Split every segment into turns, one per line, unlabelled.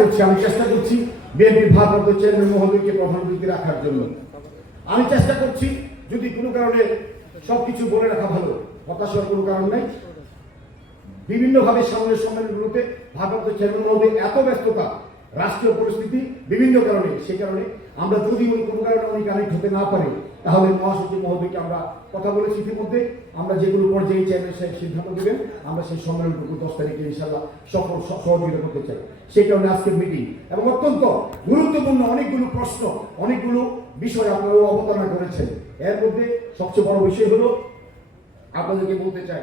করছি, আমি চেষ্টা করছি বিএনপির ভারপ্রাপ্ত চেয়ারম্যান মহোদয়কে প্রধানমন্ত্রী রাখার জন্য। আমি চেষ্টা করছি, যদি কোনো কারণে সবকিছু বলে রাখা ভালো হতাশার কোনো কারণ নাই। বিভিন্নভাবে সামনের সম্মেলনগুলোতে ভারপ্রাপ্ত চেয়ারম্যান মহোদয় এত ব্যস্ততা, রাষ্ট্রীয় পরিস্থিতি বিভিন্ন কারণে, সে কারণে আমরা যদি ওই কোনো কারণে উনি কানেক্ট হতে না পারে তাহলে মহাসচিব মহোদয়কে আমরা কথা বলেছি। ইতিমধ্যে আমরা যেগুলো পর্যায়ে চেয়ারম্যান সাহেব সিদ্ধান্ত দেবেন আমরা সেই সম্মেলনটুকু দশ তারিখে ইনশাল্লাহ সফল সহযোগিতা করতে চাই। সেই কারণে আজকের মিটিং এবং অত্যন্ত গুরুত্বপূর্ণ অনেকগুলো প্রশ্ন, অনেকগুলো বিষয় আপনারাও অবতারণা করেছেন। এর মধ্যে সবচেয়ে বড় বিষয় হলো, আপনাদেরকে বলতে চাই,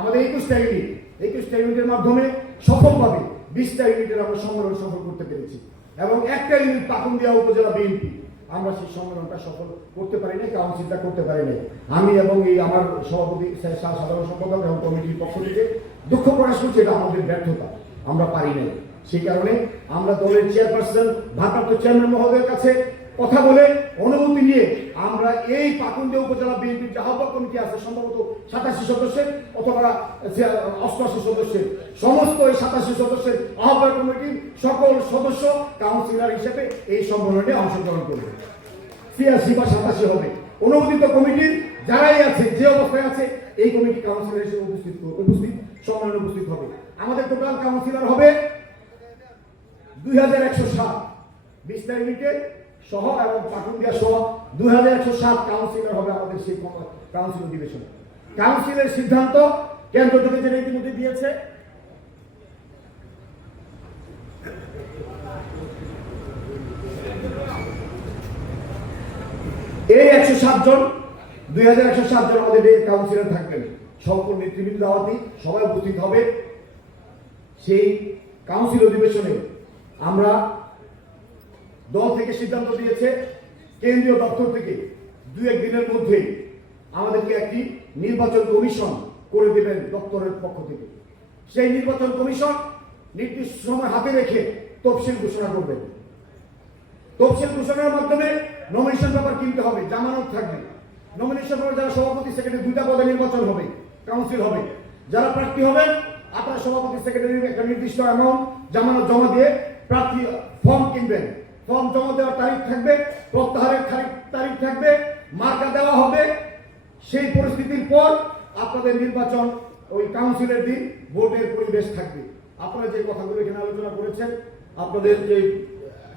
আমাদের একুশটা ইউনিট একুশটা ইউনিটের মাধ্যমে সফলভাবে বিশটা ইউনিটের আমরা সম্মেলন সফল করতে পেরেছি। এবং একটা ইউনিট পাকুন্দিয়া উপজেলা বিএনপি। আমরা সেই সম্মেলনটা সফল করতে পারি কাউন্সিলটা করতে পারি আমি এবং এই আমার সভাপতি সাধারণ সম্পাদক এবং কমিটির পক্ষ থেকে দুঃখ প্রকাশ করছি, এটা আমাদের ব্যর্থতা। আমরা পারি নাই। সেই কারণে আমরা দলের চেয়ারপারসন ভারপ্রাপ্ত চেয়ারম্যান মহোদয়ের কাছে কথা বলে অনুমতি নিয়ে আমরা এই পাকুন্দিয়া উপজেলা বিএনপির যে আহ্বায়ক কমিটি আছে, সম্ভবত সাতাশি সদস্যের অথবা অষ্টআশি সদস্যের, সমস্ত এই সাতাশি সদস্যের আহ্বায়ক কমিটির সকল সদস্য কাউন্সিলর হিসেবে এই সম্মেলনে অংশগ্রহণ করবে। ছিয়াশি বা সাতাশি হবে। অনুমোদিত কমিটির যারাই আছে, যে অবস্থায় আছে, এই কমিটি কাউন্সিলর হিসেবে উপস্থিত উপস্থিত, সম্মেলনে উপস্থিত হবে। আমাদের টোটাল কাউন্সিলর হবে দুই হাজার একশো সাত। বিশটা ইউনিটে সহ এবং পাকুন্দিয়া সহ দুই হাজার একশো সাত কাউন্সিলর হবে আমাদের সেই কাউন্সিল অধিবেশনে। কাউন্সিলের সিদ্ধান্ত কেন্দ্র থেকে যে ইতিমধ্যে দিয়েছে এই একশো সাত জন, দুই হাজার একশো সাত জন আমাদের কাউন্সিলর থাকবেন। সকল নেতৃবৃন্দ দাওয়াতি সবাই উপস্থিত হবে। সেই কাউন্সিল অধিবেশনে আমরা দল থেকে সিদ্ধান্ত দিয়েছে কেন্দ্রীয় দপ্তর থেকে দু এক দিনের মধ্যে আমাদেরকে একটি নির্বাচন কমিশন করে দেবেন দপ্তরের পক্ষ থেকে। সেই নির্বাচন কমিশন নির্দিষ্ট সময় হাতে রেখে তফসিল ঘোষণা করবেন। তফসিল ঘোষণার মাধ্যমে নমিনেশন পেপার কিনতে হবে, জামানত থাকবে। নমিনেশন পেপার যারা সভাপতি সেক্রেটারি দুইটা পদে নির্বাচন হবে কাউন্সিল হবে। যারা প্রার্থী হবেন আপনার সভাপতি সেক্রেটারি একটা নির্দিষ্ট অ্যামাউন্ট জামানত জমা দিয়ে প্রার্থী ফর্ম কিনবেন। ফর্ম জমা দেওয়ার তারিখ থাকবে, প্রত্যাহারের তারিখ তারিখ থাকবে, মার্কা দেওয়া হবে। সেই পরিস্থিতির পর আপনাদের নির্বাচন, ওই কাউন্সিলের দিন, ভোটের পরিবেশ থাকবে। আপনারা যে কথাগুলো এখানে আলোচনা করেছেন, আপনাদের যে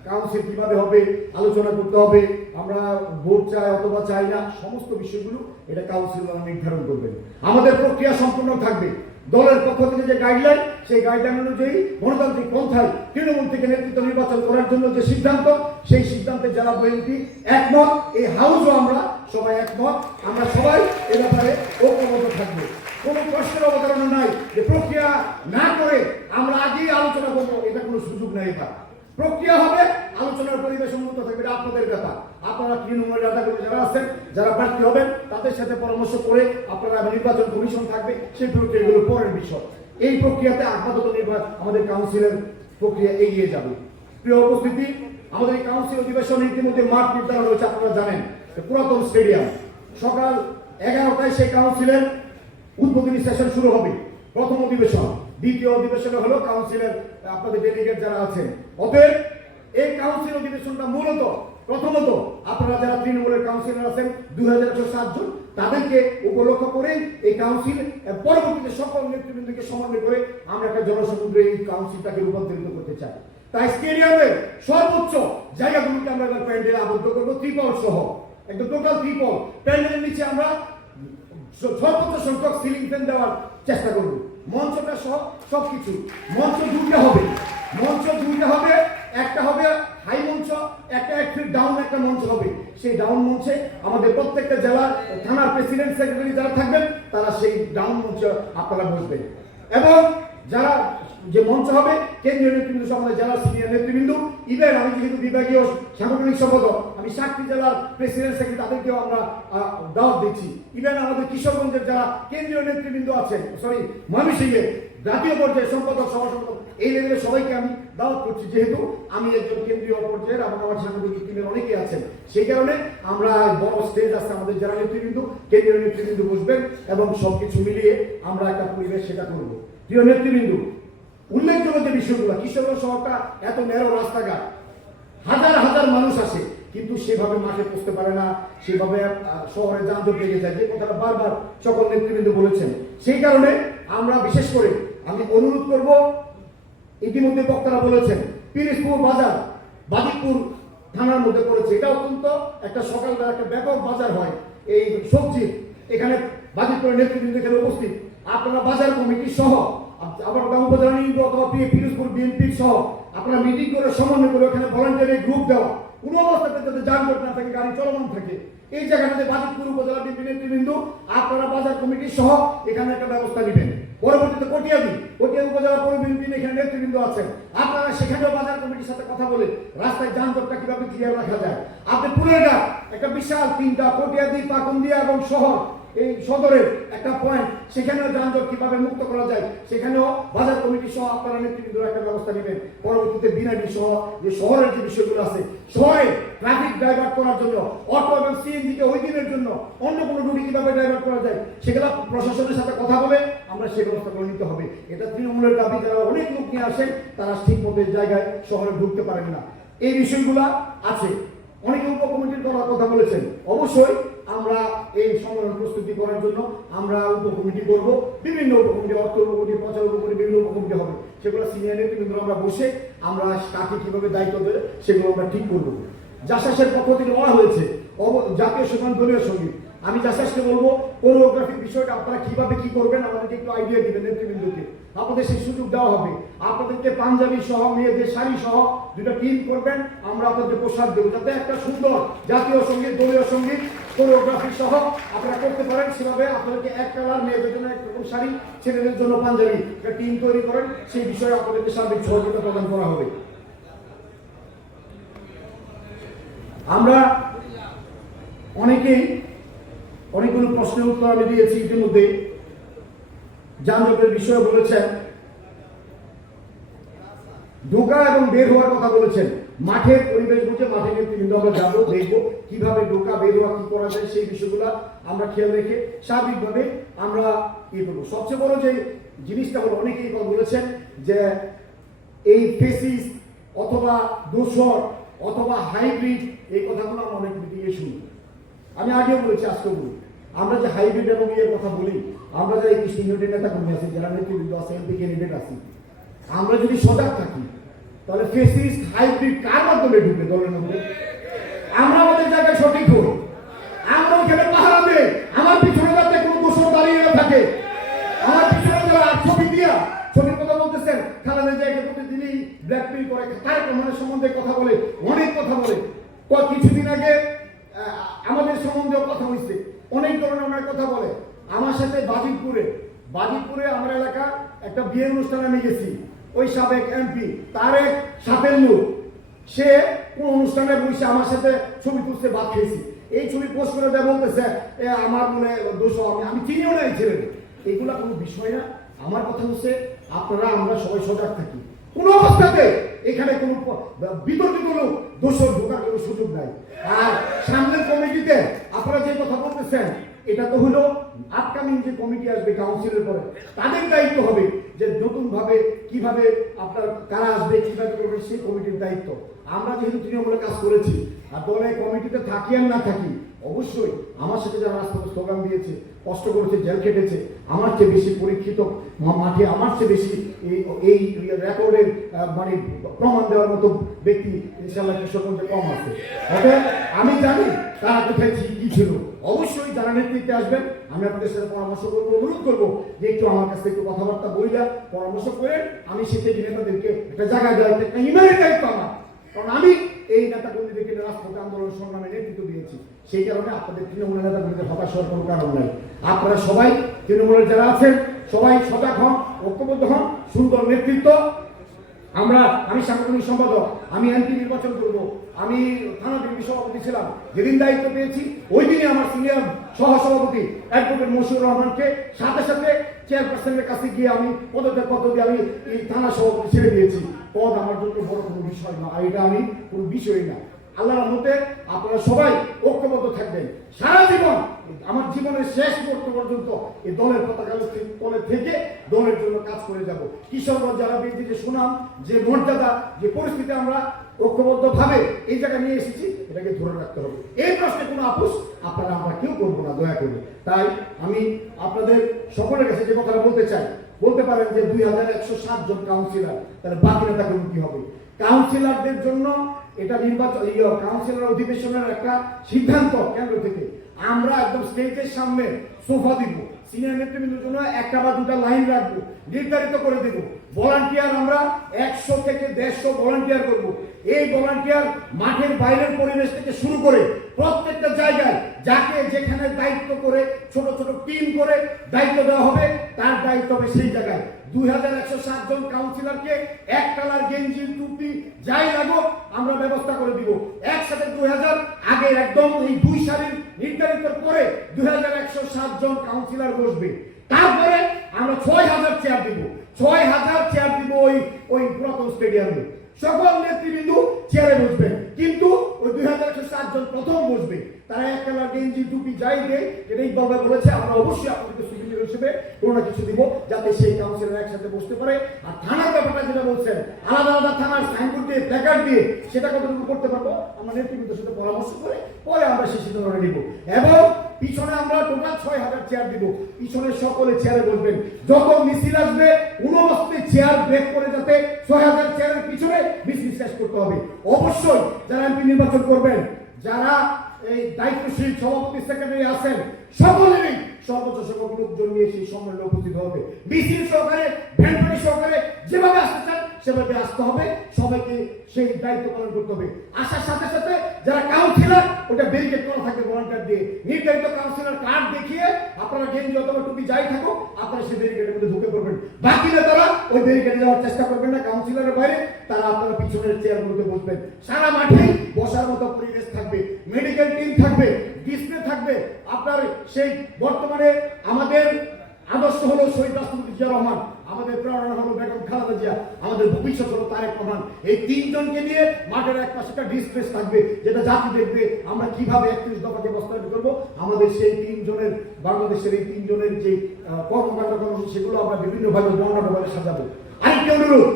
কাউন্সিল কীভাবে হবে, আলোচনা করতে হবে, আমরা ভোট চাই অথবা চাই না, সমস্ত বিষয়গুলো এটা কাউন্সিল নির্ধারণ করবেন আমাদের প্রক্রিয়া সম্পূর্ণ থাকবে। দলের পক্ষ থেকে যে গাইডলাইন সেই গাইডলাইন অনুযায়ী গণতান্ত্রিক পন্থায় তৃণমূল থেকে নেতৃত্ব নির্বাচন করার জন্য যে সিদ্ধান্ত, সেই সিদ্ধান্তে যারা বিএনপি একমত, এই হাউসও আমরা সবাই একমত, আমরা সবাই এ ব্যাপারে ঐক্যবদ্ধ থাকব। কোনো প্রশ্নের অবতারণা নাই যে প্রক্রিয়া না করে আমরা আগেই আলোচনা করব, এটা কোনো সুযোগ নেই এবার। প্রক্রিয়া হবে, আলোচনার পরিবেশ উন্নত থাকবে, এটা আপনাদের ব্যাপার। আপনারা তৃণমূলের নেতাগুলো যারা আছেন, যারা প্রার্থী হবেন, তাদের সাথে পরামর্শ করে আপনারা নির্বাচন কমিশন থাকবে, সেই প্রক্রিয়াগুলো পরের বিষয়। এই প্রক্রিয়াতে আপাতত নির্বাচন, আমাদের কাউন্সিলের প্রক্রিয়া এগিয়ে যাবে। প্রিয় উপস্থিতি, আমাদের এই কাউন্সিল অধিবেশন ইতিমধ্যে মাঠ নির্ধারণ হয়েছে, আপনারা জানেন পুরাতন স্টেডিয়াম। সকাল এগারোটায় সেই কাউন্সিলের উদ্বোধনী সেশন শুরু হবে, প্রথম অধিবেশন। দ্বিতীয় অধিবেশনে হলো কাউন্সিলের আপনাদের ডেলিগেট যারা আছেন, অতএব এই কাউন্সিল অধিবেশনটা মূলত, প্রথমত আপনারা যারা তৃণমূলের কাউন্সিলর আছেন, দুই হাজার একশো সাত জন, তাদেরকে উপলক্ষ করে এই কাউন্সিল পরবর্তীতে সকল নেতৃবৃন্দকে সমন্বয় করে আমরা একটা জনসমুদ্রে এই কাউন্সিলটাকে রূপান্তরিত করতে চাই। তাই স্টেডিয়ামের সর্বোচ্চ জায়গাগুলোকে আমরা এবার প্যান্ডেলে আবদ্ধ করব, ত্রিপল সহ। একদম টোটাল ত্রিপল। প্যান্ডেলের নিচে আমরা সর্বোচ্চ সংখ্যক সিলিং ফ্যান দেওয়ার চেষ্টা করব। মঞ্চটা সহ সবকিছু। মঞ্চ দুইটা হবে। মঞ্চ দুইটা হবে, একটা হবে হাই মঞ্চ, একটা এক ডাউন একটা মঞ্চ হবে। সেই ডাউন মঞ্চে আমাদের প্রত্যেকটা জেলার থানার প্রেসিডেন্ট সেক্রেটারি যারা থাকবেন, তারা সেই ডাউন মঞ্চে আপনারা বসবেন। এবং যারা যে মঞ্চ হবে, কেন্দ্রীয় নেতৃবৃন্দ সহ আমাদের জেলার সিনিয়র নেতৃবৃন্দ ইভেন আমি যেহেতু বিভাগীয় সাংগঠনিক সম্পাদক আমি সাতটি জেলার প্রেসিডেন্ট সেক্রেটারি তাদেরকেও আমরা দাওয়াত দিচ্ছি। ইভেন আমাদের কিশোরগঞ্জের যারা কেন্দ্রীয় নেতৃবৃন্দ আছেন সরি ময়মনসিংহের জাতীয় পর্যায়ে সম্পাদক সম্পাদক এই লেভেলে সবাইকে আমি দাওয়াত করছি। যেহেতু আমি একজন কেন্দ্রীয় পর্যায়ের এবং আমার সাংগঠনিক টিমের অনেকে আছেন। সেই কারণে আমরা বড় স্টেজ আছে আমাদের যারা নেতৃবৃন্দ, কেন্দ্রীয় নেতৃবৃন্দ বসবেন এবং সবকিছু মিলিয়ে আমরা একটা পরিবেশ সেটা করব। প্রিয় নেতৃবৃন্দ, উল্লেখযোগ্য যে বিষয়গুলো, কিশোরগঞ্জ শহরটা এত ন্যারো রাস্তাঘাট, হাজার হাজার মানুষ আসে। কিন্তু সেভাবে মাঠে পৌঁছতে পারে না, সেভাবে শহরে যানজট লেগে যায়। যে কথাটা বারবার সকল নেতৃবৃন্দ বলেছেন। সেই কারণে আমরা বিশেষ করে আমি অনুরোধ করব, ইতিমধ্যে বক্তারা বলেছেন, পিরিজপুর বাজার, বাজিতপুর থানার মধ্যে পড়েছে। এটা অত্যন্ত একটা সকালবেলা একটা ব্যাপক বাজার হয়। এই সবজি এখানে বাজিতপুরের নেতৃবৃন্দ এখানে উপস্থিত। আপনারা বাজার কমিটি সহ, আবার উপজেলা নিয়োগ অথবা পিরোজপুর বিএনপি সহ, আপনারা মিটিং করে, সমন্বয় করে ওখানে ভলান্টিয়ারি গ্রুপ দেওয়া। কোনো অবস্থাতে যাতে যানজট না থাকে, গাড়ি চলমান থাকে, এই জায়গাটাতে বাজিতপুর উপজেলা বিএনপি নেতৃবৃন্দ, আপনারা বাজার কমিটি সহ এখানে একটা ব্যবস্থা নেবেন। পরবর্তীতে কটিয়াদি কটিয়া উপজেলা পৌর এখানে নেতৃবৃন্দ আছেন। আপনারা সেখানেও বাজার কমিটির সাথে কথা বলে রাস্তায় যানজটটা কীভাবে ক্লিয়ার রাখা যায়। আপনি পুরেরা একটা বিশাল তিনটা কটিয়াদি, পাকুন্দিয়া এবং শহর এই সদরের একটা পয়েন্ট সেখানেও যানজট কীভাবে মুক্ত করা যায়, সেখানেও বাজার কমিটি সহ আপনারা নেতৃবৃন্দরা একটা ব্যবস্থা নেবেন। পরবর্তীতে বিনাডি সহ যে শহরের যে বিষয়গুলো আছে, শহরে ট্রাফিক ডাইভার্ট করার জন্য অটো এবং সিএনজি কে ওই দিনের জন্য অন্য কোনো রুটি কীভাবে ডাইভার্ট করা যায়, সেগুলো প্রশাসনের সাথে কথা বলে আমরা সেই ব্যবস্থাগুলো নিতে হবে। এটা তৃণমূলের দাবি, যারা অনেক লোক নিয়ে আসেন, তারা ঠিক মতো জায়গায় শহরে ঢুকতে পারেন না। এই বিষয়গুলো আছে। অনেকে উপকমিটির করার কথা বলেছেন। অবশ্যই আমরা এই সম্মেলন প্রস্তুতি করার জন্য আমরা উপকমিটি করব, বিভিন্ন উপকমিটি, অর্থ উপকমিটি, প্রচার উপকমিটি, বিভিন্ন উপকমিটি হবে। সেগুলো সিনিয়র নেতৃবৃন্দ আমরা বসে আমরা কাকে কীভাবে দায়িত্ব দেবে সেগুলো আমরা ঠিক করব। জাসাসের পক্ষ থেকে বলা হয়েছে জাতীয় সমান দলীয় সংগীত আমি জাসাসকে বলব কোরিওগ্রাফির বিষয়টা আপনারা কীভাবে কি করবেন আমাদেরকে একটু আইডিয়া দিবেন নেতৃবৃন্দকে। আপনাদের সেই সুযোগ দেওয়া হবে। আপনাদেরকে পাঞ্জাবি সহ, মেয়েদের শাড়ি সহ দুটো টিম করবেন, আমরা আপনাদের পোশাক দেবো। যাতে একটা সুন্দর জাতীয় সংগীত, দলীয় সংগীত কোরিওগ্রাফি সহ আপনারা করতে পারেন। সেভাবে আপনাদেরকে এক কালার, মেয়েদের জন্য একরকম শাড়ি, ছেলেদের জন্য পাঞ্জাবি একটা টিম তৈরি করেন। সেই বিষয়ে আপনাদেরকে সার্বিক সহযোগিতা প্রদান করা হবে। আমরা অনেকেই অনেকগুলো প্রশ্নের উত্তর আমি দিয়েছি ইতিমধ্যে। যানজটের বিষয়ে বলেছেন। ঢোকা এবং বের হওয়ার কথা বলেছেন। মাঠের পরিবেশ বুঝে মাঠে নেতৃবৃন্দ আমরা যাব দেখব কীভাবে ঢোকা বের হওয়া, কি করা যায়, সেই বিষয়গুলো আমরা খেয়াল রেখে স্বাভাবিকভাবে আমরা ইয়ে করব। সবচেয়ে বড় যে জিনিসটা হলো, অনেকেই বলেছেন যে এই ফেসিস অথবা দূষর অথবা হাইব্রিড এই কথাগুলো আমরা অনেক দিয়ে শুনি। আমি আগেও বলেছি, আজকেও বলি আমরা যে হাইব্রিড এবং ইয়ের কথা বলি, আমরা এই কৃষি ইউনিটের নেতা কর্মী আছি, যারা নেতৃবৃন্দ আছে, এমপি ক্যান্ডিডেট আছি, আমরা যদি সজাগ থাকি তাহলে ফেসিস হাইব্রিড কার মাধ্যমে ঢুকবে দলের মধ্যে? আমরা আমাদের জায়গায় সঠিক হই। আমরা ওখানে পাহারা দেই। আমার পিছনে যাতে কোনো দোষর দাঁড়িয়ে না থাকে। আমার পিছনে যারা ছবি দিয়া ছবির কথা বলতেছেন, খালেদা জায়গায় প্রতিদিনই ব্ল্যাকমেল করে, তার প্রমাণের সম্বন্ধে কথা বলে, অনেক কথা বলে। কিছুদিন আগে আমাদের সম্বন্ধেও কথা হয়েছে অনেক ধরনের অনেক কথা বলে। আমার সাথে বাজিতপুরে বাজিতপুরে আমার এলাকা একটা বিয়ে অনুষ্ঠানে আমি গেছি। ওই সাবেক এমপি তার এক সাথের লোক সে কোন অনুষ্ঠানে বসে আমার সাথে ছবি তুলতে বাদ খেয়েছি। এই ছবি পোস্ট করে দেয় বলতেছে আমার মনে দোষ আমি আমি চিনিও না এই ছেলেকে। এগুলা কোনো বিষয় না। আমার কথা হচ্ছে, আপনারা, আমরা সবাই সজাগ থাকি। কোন অবস্থাতে এখানে কোনো বিতর্কিত লোক দোষর ঢোকার কোনো সুযোগ নাই। আর সামনের কমিটিতে আপনারা যে কথা বলতেছেন, এটা তো হলো আপকামিং যে কমিটি আসবে কাউন্সিলের পরে, তাদের দায়িত্ব হবে। যে নতুনভাবে কীভাবে আপনার কারা আসবে, কীভাবে করবে সেই কমিটির দায়িত্ব। আমরা যেহেতু তৃণমূলে কাজ করেছি, আর দলে কমিটিতে থাকি আর না থাকি, অবশ্যই আমার সাথে যারা রাস্তাতে স্লোগান দিয়েছে, কষ্ট করেছে, জেল কেটেছে আমার চেয়ে বেশি পরীক্ষিত মাঠে আমার চেয়ে বেশি এই রেকর্ডের মানে প্রমাণ দেওয়ার মতো ব্যক্তি ইনশাল্লাহ কম আছে। আমি জানি তারা কোথায় কি ছিল। অবশ্যই যারা নেতৃত্বে আসবেন, আমি আপনাদের সাথে পরামর্শ করব, অনুরোধ করব যে একটু আমার কাছে একটু কথাবার্তা বইলা পরামর্শ করে আমি সেক্ষেত্রে নেতাদেরকে একটা জায়গায় দেওয়া একটা ইমেলের দায়িত্ব আমার। কারণ আমি এই নেতাকর্মীদেরকে রাজপথে আন্দোলন সংগ্রামে নেতৃত্ব দিয়েছি। সেই কারণে আপনাদের তৃণমূলের নেতাকর্মীদের হতাশ হওয়ার কোনো কারণ নাই। আপনারা সবাই তৃণমূলের যারা আছেন, সবাই সজাগ হন, ঐক্যবদ্ধ হন, সুন্দর নেতৃত্ব। আমরা, আমি সাংগঠনিক সম্পাদক, আমি এমপি নির্বাচন করব, আমি থানা বিএনপি সভাপতি ছিলাম, যেদিন দায়িত্ব পেয়েছি, ওই দিনই আমার সিনিয়র সহসভাপতি অ্যাডভোকেট মশিউর রহমানকে সাথে সাথে চেয়ারপারসনের কাছে গিয়ে আমি পদত্যাগ পত্র দিয়ে আমি এই থানা সভাপতি ছেড়ে দিয়েছি। পদ আমার জন্য বড় কোনো বিষয় না, আর এটা আমি কোনো বিষয় না। আল্লাহর মতে আপনারা সবাই ঐক্যবদ্ধ থাকবেন। সারা জীবন, আমার জীবনের শেষ মুহূর্ত পর্যন্ত এই দলের পতাকা তলে থেকে দলের জন্য কাজ করে যাব। কিশোরগঞ্জ যারা ব্যক্তি যে সুনাম, যে মর্যাদা, যে পরিস্থিতি আমরা ঐক্যবদ্ধ ভাবে এই জায়গায় নিয়ে এসেছি, এটাকে ধরে রাখতে হবে। এই প্রশ্নে কোনো আপোষ আপনারা আমরা কেউ করব না, দয়া করে। তাই আমি আপনাদের সকলের কাছে যে কথাটা বলতে চাই, বলতে পারেন যে দুই হাজার একশো সাত জন কাউন্সিলর তাহলে বাকি নেতাগুলো কি হবে? কাউন্সিলরদের জন্য এটা নির্বাচন কাউন্সিলর অধিবেশনের একটা সিদ্ধান্ত কেন্দ্র থেকে। আমরা একদম স্টেজের সামনে সোফা দিব সিনিয়র নেতৃবৃন্দের জন্য একটা বা দুটা লাইন রাখব, নির্ধারিত করে দেব। ভলান্টিয়ার আমরা একশো থেকে দেড়শো ভলান্টিয়ার করব। এই ভলান্টিয়ার মাঠের বাইরের পরিবেশ থেকে শুরু করে প্রত্যেকটা জায়গায় যাকে যেখানে দায়িত্ব করে, ছোট ছোট টিম করে দায়িত্ব দেওয়া হবে, তার দায়িত্ব হবে সেই জায়গায়। দুই হাজার একশো সাত জন কাউন্সিলরকে এক কালার গেঞ্জি, টুপি, যাই লাগুক, আমরা ব্যবস্থা করে দিব। একসাথে দুই হাজার আগে একদম এই দুই সারির নির্ধারিত করে দুই হাজার একশো সাত জন কাউন্সিলর বসবে। তারপরে আমরা ছয় হাজার চেয়ার দিব। ছয় হাজার চেয়ার দিব ওই ওই পুরাতন স্টেডিয়ামে সকল নেতৃবৃন্দ চেয়ারে বসবেন কিন্তু ওই দুই হাজার একশো সাত জন প্রথম বসবে। তারা এক কালার গেঞ্জি, টুপি যাই দেয় এটা ইকবাল বলেছে, আমরা অবশ্যই আপনাদেরকে হিসেবে কোনো না কিছু দিব যাতে সেই কাউন্সিলর একসাথে বসতে পারে। আর থানার ব্যাপারটা যেটা বলছেন, আলাদা আলাদা থানার সাইনবোর্ড দিয়ে প্ল্যাকার্ড দিয়ে সেটা কতটুকু করতে পারব, আমরা নেতৃবৃন্দের সাথে পরামর্শ করে পরে আমরা সেই সিদ্ধান্ত নিব। এবং পিছনে আমরা টোটাল ছয় হাজার চেয়ার দিব। পিছনে সকলে চেয়ারে বসবেন। যত মিছিল আসবে উনমস্তে চেয়ার ব্রেক করে যাতে ছয় হাজার চেয়ারের পিছনে মিছিল শেষ করতে হবে। অবশ্যই যারা এমপি নির্বাচন করবেন, যারা এই দায়িত্বশীল সভাপতি সেক্রেটারি আছেন, সকলেরই লোকজন নিয়ে সেই সম্মেলনে উপস্থিত হবে। সহকারে, ভ্যানপানি সহকারে, যেভাবে আসতে চান, সেভাবে আসতে হবে। সবাইকে সেই দায়িত্ব পালন করতে হবে। আসার সাথে সাথে যারা কাউন্সিলর ওটা ব্যারিকেড করা থাকবে ভলান্টিয়ার দিয়ে। নির্ধারিত কাউন্সিলর কার্ড দেখিয়ে আপনারা গেঞ্জি টুপি যাই থাকুক, আপনারা সেই ব্যারিকেডের মধ্যে ঢুকে পড়বেন। বাকি নেতারা ওই ব্যারিকেডে যাওয়ার চেষ্টা করবেন না, কাউন্সিলরের বাইরে, তারা আপনারা পিছনের চেয়ারগুলোতে বসবেন। সারা মাঠেই বসার মতো পরিবেশ থাকবে মেডিকেল টিম থাকবে ডিসপ্লে থাকবে। আপনার সেই বর্তমানে আমাদের আদর্শ হলো শহীদ রাষ্ট্রপতি রহমান। আমাদের প্রেরণা হলো বেগম খালেদা জিয়া। আমাদের ভবিষ্যৎ হলো তারেক রহমান এই তিনজনকে নিয়ে মাঠের এক পাশে একটা ডিসপ্লেস থাকবে, যেটা জাতি দেখবে আমরা কীভাবে একত্রিশ দফাকে বাস্তবায়ন করব। আমাদের সেই তিনজনের, বাংলাদেশের এই তিনজনের যে কর্মকাণ্ড কর্মসূচি, সেগুলো আমরা বিভিন্নভাবে বর্ণাঢ্যভাবে সাজাবো। আরেকটি অনুরোধ,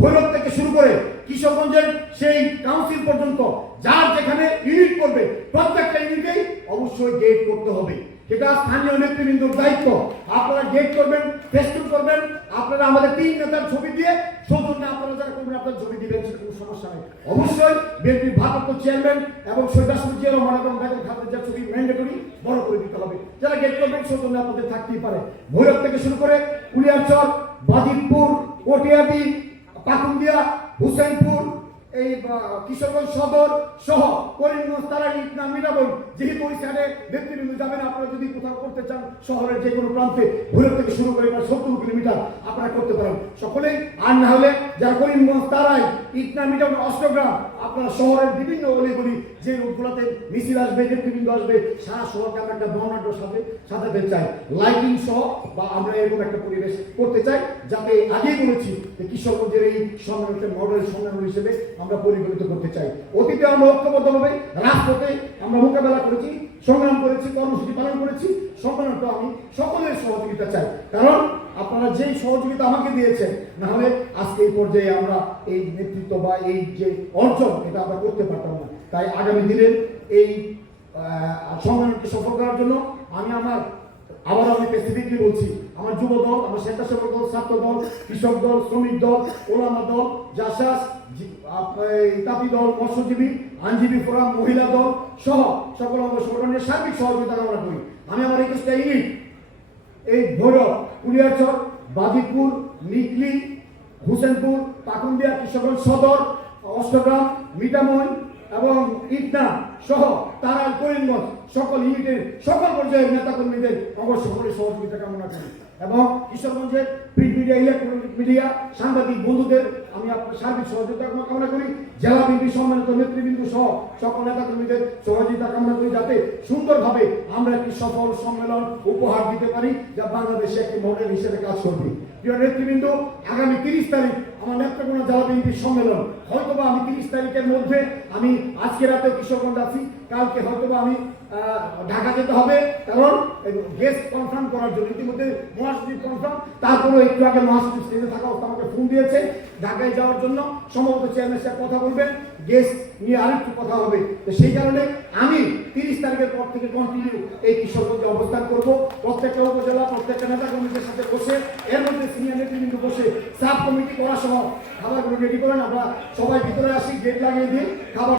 ভৈরব থেকে শুরু করে কিশোরগঞ্জের সেই কাউন্সিল পর্যন্ত, যার যেখানে ইউনিট করবে, প্রত্যেকটা ইউনিটেই অবশ্যই গেট করতে হবে। সেটা স্থানীয় নেতৃবৃন্দর দায়িত্ব। আপনারা গেট করবেন ফেস্টুন করবেন, আপনারা আমাদের তিন নেতার ছবি দিয়ে সৌজন্য আপনারা যারা করবেন, আপনার ছবি দিবেন, সেটা কোনো সমস্যা নেই। অবশ্যই বিএনপির ভারপ্রাপ্ত চেয়ারম্যান এবং সৈদাসুর জিয়া রহমান এবং বেগম খালেদা জিয়ার ছবি ম্যান্ডেটরি বড় করে দিতে হবে। যারা গেট করবেন সৌজন্য আপনাদের থাকতেই পারে। ভৈরব থেকে শুরু করে কুলিয়ারচর বাজিতপুর, কটিয়াদি, পাকুন্দিয়া, হুসেনপুর এই কিশোরগঞ্জ সদর সহ করিমগঞ্জ তারাই ইটনা মিরাবন যেহেতু ওই সাইডে নেতৃবৃন্দ যাবেন, আপনারা যদি কোথাও করতে চান, শহরের যে কোনো প্রান্তে, ভৈরব থেকে শুরু করে প্রায় সত্তর কিলোমিটার আপনারা করতে পারেন। সকলেই আর না হলে যারা করিমগঞ্জ তারাই ইটনা মিরাবন অষ্টগ্রাম আপনারা শহরের বিভিন্ন অলিগলি যে রূপগুলোতে মিছিল আসবে নেতৃবৃন্দ আসবে, সারা শহরকে আমরা একটা বর্ণাঢ্য সাথে সাজাতে চাই। লাইটিং সহ বা আমরা এরকম একটা পরিবেশ করতে চাই যাতে আগেই বলেছি কিশোরগঞ্জের এই সম্মেলনকে মডেল সম্মেলন হিসেবে আমরা পরিগণিত করতে চাই। অতীতে আমরা ঐক্যবদ্ধভাবে রাজপথে আমরা মোকাবেলা করেছি, সংগ্রাম করেছি, কর্মসূচি পালন করেছি সম্মেলনটা আমি সকলের সহযোগিতা চাই। কারণ আপনারা যেই সহযোগিতা আমাকে দিয়েছেন না হলে আজকে এই পর্যায়ে আমরা এই নেতৃত্ব বা এই যে অর্জন, এটা আমরা করতে পারতাম না। তাই আগামী দিনের এই সম্মেলনকে সফল করার জন্য আমি আমার আবার আমি স্পেসিফিকলি বলছি, আমার যুব দল আমার স্বেচ্ছাসেবক দল ছাত্র দল কৃষক দল শ্রমিক দল ওলামা দল জাসাস তাঁতি দল, মৎস্যজীবী, আইনজীবী ফোরাম, মহিলা দল সহ সকল অঙ্গ সংগঠনের সার্বিক সহযোগিতা কামনা করি। আমি আমার একুশটা ইউনিট, এই ভৈরব, কুলিয়াচর, বাজিতপুর, নিকলি, হুসেনপুর, পাকুন্দিয়া কিশোরগঞ্জ সদর, অষ্টগ্রাম মিটামই এবং ইটনা সহ তারাল করিমগঞ্জ। সকল ইউনিটের, সকল পর্যায়ের নেতাকর্মীদের অবশ্য সকলের সহযোগিতা কামনা করি। এবং কিশোরগঞ্জের প্রিন্ট মিডিয়া, ইলেকট্রনিক মিডিয়া, সাংবাদিক বন্ধুদের আমি আপনার সার্বিক সহযোগিতা কামনা করি। জেলা বিএনপি সম্মানিত নেতৃবৃন্দ সহ সকল নেতাকর্মীদের সহযোগিতা কামনা করি যাতে সুন্দরভাবে আমরা একটি সফল সম্মেলন উপহার দিতে পারি, যা বাংলাদেশে একটি মডেল হিসেবে কাজ করবে। প্রিয় নেতৃবৃন্দ, আগামী তিরিশ তারিখ আমার নেত্রকোনা জেলা বিএনপির সম্মেলন। হয়তোবা আমি তিরিশ তারিখের মধ্যে আমি আজকে রাতে কিশোরগঞ্জ আছি কালকে হয়তোবা আমি ঢাকা যেতে হবে। কারণ গেস্ট কনফার্ম করার জন্য, ইতিমধ্যে মহাসচিব কনফার্ম তারপরেও একটু আগে মহাসচিব স্টেজে থাকা অবস্থা আমাকে ফোন দিয়েছে। ঢাকায় যাওয়ার জন্য সম্ভবত চেয়ারম্যান সাহেব কথা বলবেন। গেস্ট নিয়ে আরেকটু কথা হবে। তো সেই কারণে আমি তিরিশ তারিখের পর থেকে কন্টিনিউ এই কিশোরগঞ্জে অবস্থান করব। প্রত্যেকটা উপজেলা, প্রত্যেকটা নেতা কমিটির সাথে বসে, এর মধ্যে সিনিয়র নেতৃবৃন্দ বসে সাব কমিটি করার সময় খাবারগুলো রেডি করেন। আমরা সবাই ভিতরে আসি গেট লাগিয়ে দিই, খাবার